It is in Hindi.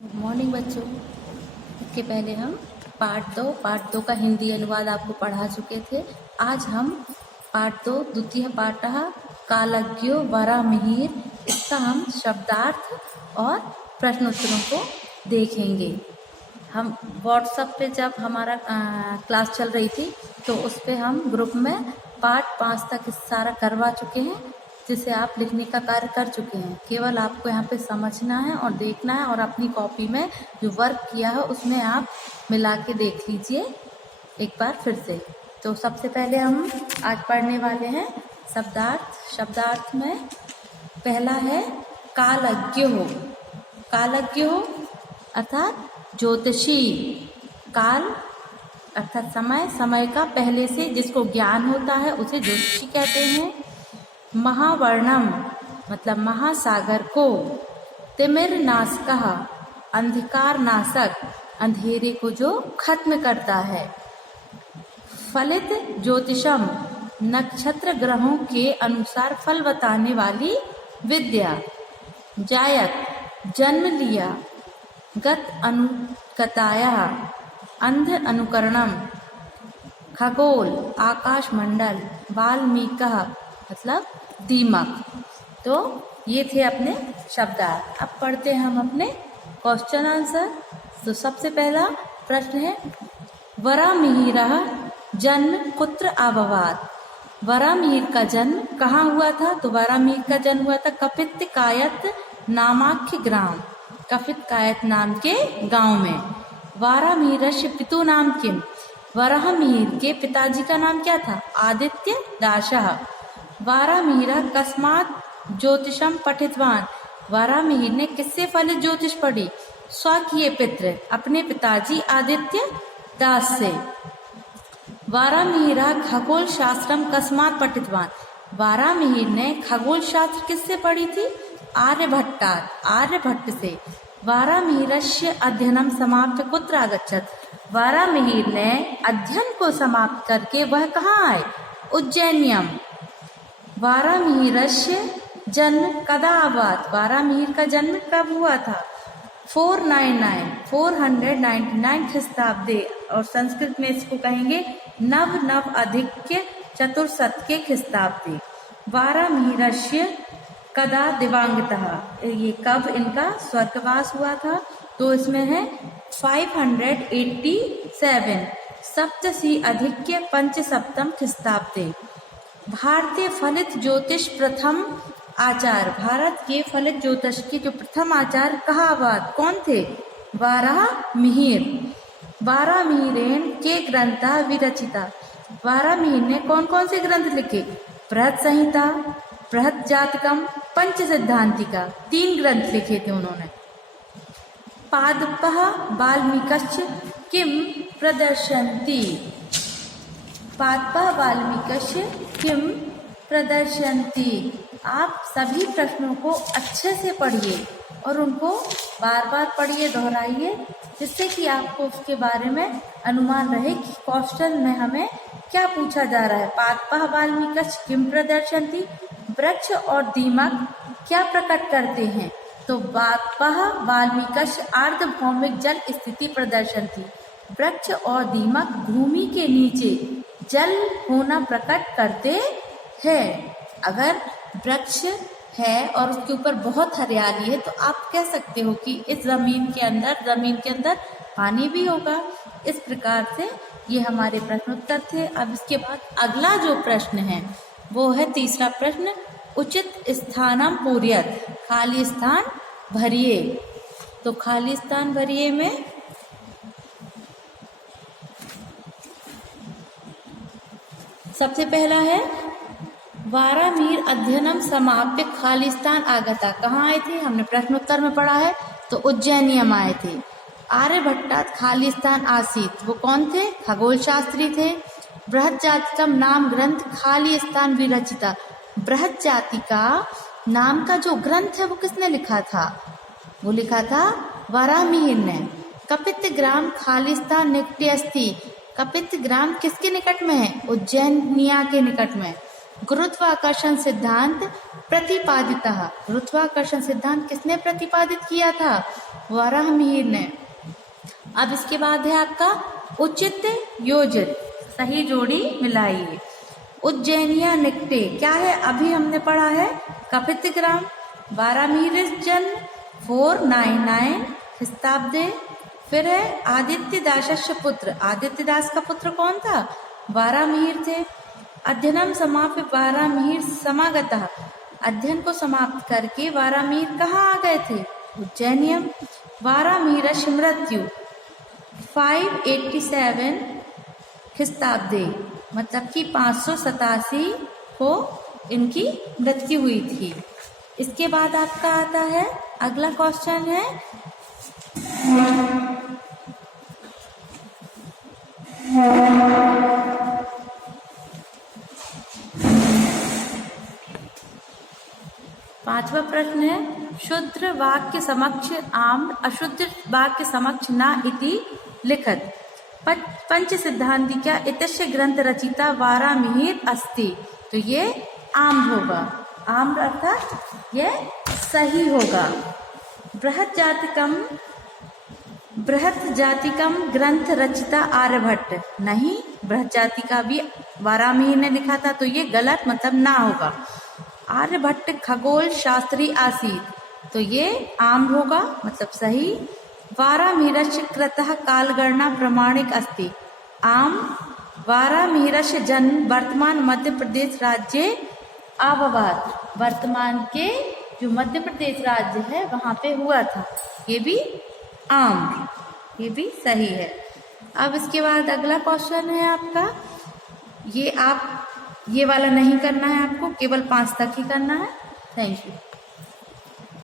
गुड मॉर्निंग बच्चों। इसके पहले हम पार्ट दो का हिंदी अनुवाद आपको पढ़ा चुके थे। आज हम पार्ट दो द्वितीय पाठः कालज्ञो वरामिहिर, इसका हम शब्दार्थ और प्रश्नोत्तरों को देखेंगे। हम व्हाट्सएप पे जब हमारा क्लास चल रही थी तो उस पे हम ग्रुप में पार्ट 5 तक सारा करवा चुके हैं, जिसे आप लिखने का कार्य कर चुके हैं। केवल आपको यहाँ पे समझना है और देखना है, और अपनी कॉपी में जो वर्क किया है उसमें आप मिला के देख लीजिए एक बार फिर से। तो सबसे पहले हम आज पढ़ने वाले हैं शब्दार्थ। शब्दार्थ में पहला है कालज्ञ हो। कालज्ञ हो अर्थात ज्योतिषी। काल अर्थात समय, समय का पहले से जिसको ज्ञान होता है उसे ज्योतिषी कहते हैं। महावर्णम मतलब महासागर को। तिमिर नाशकः अंधकार नाशक, अंधेरे को जो खत्म करता है। फलित ज्योतिषम नक्षत्र ग्रहों के अनुसार फल बताने वाली विद्या। जायक जन्म लिया। गत अनुगताया अंध अनुकरणम। खगोल आकाश मंडल। वाल्मीकः मतलब दीमक। तो ये थे अपने शब्दार्थ। अब पढ़ते हैं हम अपने क्वेश्चन आंसर। तो सबसे पहला प्रश्न है वरामिहिरः जन्म कुत्र अभवत्। वरामिहिर का जन्म कहाँ हुआ था? तो वरामिहिर का जन्म हुआ था कपित्कायत नामाख्य ग्राम, कपित्कायत नाम के गांव में। वरामिहिरस्य पितु नाम किम। वराहमिहिर के पिताजी का नाम क्या था? आदित्य दासः। वरामिहिरः कस्मात् ज्योतिषम पठितवान। वरामिहिर ने किससे फलित ज्योतिष पढ़ी? स्वकीय पितृ अपने पिताजी आदित्य दास से। वरामिहिरः खगोल शास्त्रम कस्मात् पठितवान। वरामिहिर ने खगोल शास्त्र किससे पढ़ी थी? आर्यभट्टात्, आर्यभट्ट से। वरामिहिरस्य अध्ययनम समाप्य कुत्र अगच्छत्। वरामिहिर ने अध्ययन को समाप्त करके वह कहाँ आए? उज्जैनियम। वरामिहिरस्य जन्म कदा अभवत्। वरामिहिर का जन्म कब हुआ था? 499 ख्रिस्ताब्दे, और संस्कृत में इसको कहेंगे नव अधिक्य चतुर्शत के ख्रिस्ताब्दे। वरामिहिरस्य कदा दिवांगतः, ये कब इनका स्वर्गवास हुआ था? तो इसमें है 587 सप्तसी अधिक्य पंचसप्तम ख्रिस्ताब्दे। भारतीय फलित ज्योतिष प्रथम आचार्य। भारत के फलित ज्योतिष के जो प्रथम आचार्य कहावत कौन थे? वराहमिहिर। वराहमिहिरेण के ग्रंथा विरचिता। वराहमिहिर ने कौन कौन से ग्रंथ लिखे? बृहत संहिता, बृहत जातकम, पंच सिद्धांतिका, 3 ग्रंथ लिखे थे उन्होंने। पादपः वाल्मीकश्च किम प्रदर्शन्ति। पादपः वाल्मीकश्च किम प्रदर्शन्ति। आप सभी प्रश्नों को अच्छे से पढ़िए और उनको बार बार पढ़िए, दोहराइए, जिससे कि आपको उसके बारे में अनुमान रहे कि क्वेश्चन में हमें क्या पूछा जा रहा है। पादपः वाल्मीकश्च किम प्रदर्शन्ति, वृक्ष और दीमक क्या प्रकट करते हैं? तो पादपः वाल्मीकश्च आर्द्रभौमिक जल स्थिति प्रदर्शन्ति। वृक्ष और दीमक भूमि के नीचे जल होना प्रकट करते हैं। अगर वृक्ष है और उसके ऊपर बहुत हरियाली है तो आप कह सकते हो कि इस जमीन के अंदर पानी भी होगा। इस प्रकार से ये हमारे प्रश्नोत्तर थे। अब इसके बाद अगला जो प्रश्न है वो है तीसरा प्रश्न, उचित स्थानम पूर्यत। खाली स्थान भरिए। तो खाली स्थान भरिए में सबसे पहला है वरामिहिर अध्ययनम समाप्य खाली स्थान आगता। कहाँ आए थे? हमने प्रश्नोत्तर में पढ़ा है, तो उज्जैनियम आए थे। आर्यभट्टात् खाली स्थान आसीत, वो कौन थे? खगोल शास्त्री थे। बृहत जातिकम नाम ग्रंथ खाली स्थान विरचिता। बृहत जातिका नाम का जो ग्रंथ है वो किसने लिखा था? वो लिखा था वराहमिहिर ने। कपित ग्राम खाली स्थान निकटे अस्ति। कपित ग्राम किसके निकट में है? उज्जैनिया के निकट में। गुरुत्वाकर्षण सिद्धांत प्रतिपादितः। गुरुत्वाकर्षण सिद्धांत किसने प्रतिपादित किया था? वराहमिहिर ने। अब इसके बाद है आपका उचित योजित, सही जोड़ी मिलाइए। उज्जैनिया निकटे क्या है? अभी हमने पढ़ा है कपितग्राम। वारामिहिर जन्म 499 ख्रीस्ताब्दे। फिर है आदित्य दासस्य पुत्र। आदित्य दास का पुत्र कौन था? वारामिहिर थे। अध्ययनम समाप्य वारामिहिर समागतः। अध्ययन को समाप्त करके वारामिहिर कहाँ आ गए थे? उज्जैनियम। वारामिहिरस्य मृत्यु 587 ख्रीस्ताब्दे, मतलब कि 587 को इनकी मृत्यु हुई थी। इसके बाद आपका आता है अगला क्वेश्चन है पांचवा प्रश्न है शुद्ध वाक्य समक्ष आम्र अशुद्ध वाक्य समक्ष न इति लिखत। पंच सिद्धांति क्या इतस्य ग्रंथ रचिता वारामिहिर अस्ति। तो ये आम्र होगा। आम्र अर्थात ये सही होगा। बृहत जातिकम ग्रंथ रचिता आर्यभट्ट। नहीं, बृहत जाति का भी वारामिहिर ने लिखा था, तो ये गलत, मतलब ना होगा। आर्यभट्ट खगोल शास्त्री आसीत, तो ये आम्र होगा, मतलब सही। वारामिहिरस्य कृतः कालगणना प्रमाणिक अस्ति। आम्र। वारामिहिरस्य जन्म वर्तमान मध्य प्रदेश राज्य अभवत्। वर्तमान के जो मध्य प्रदेश राज्य है वहां पे हुआ था, ये भी आम्र, ये भी सही है। अब इसके बाद अगला क्वेश्चन है आपका, ये वाला नहीं करना है आपको, केवल 5 तक ही करना है। Thank you.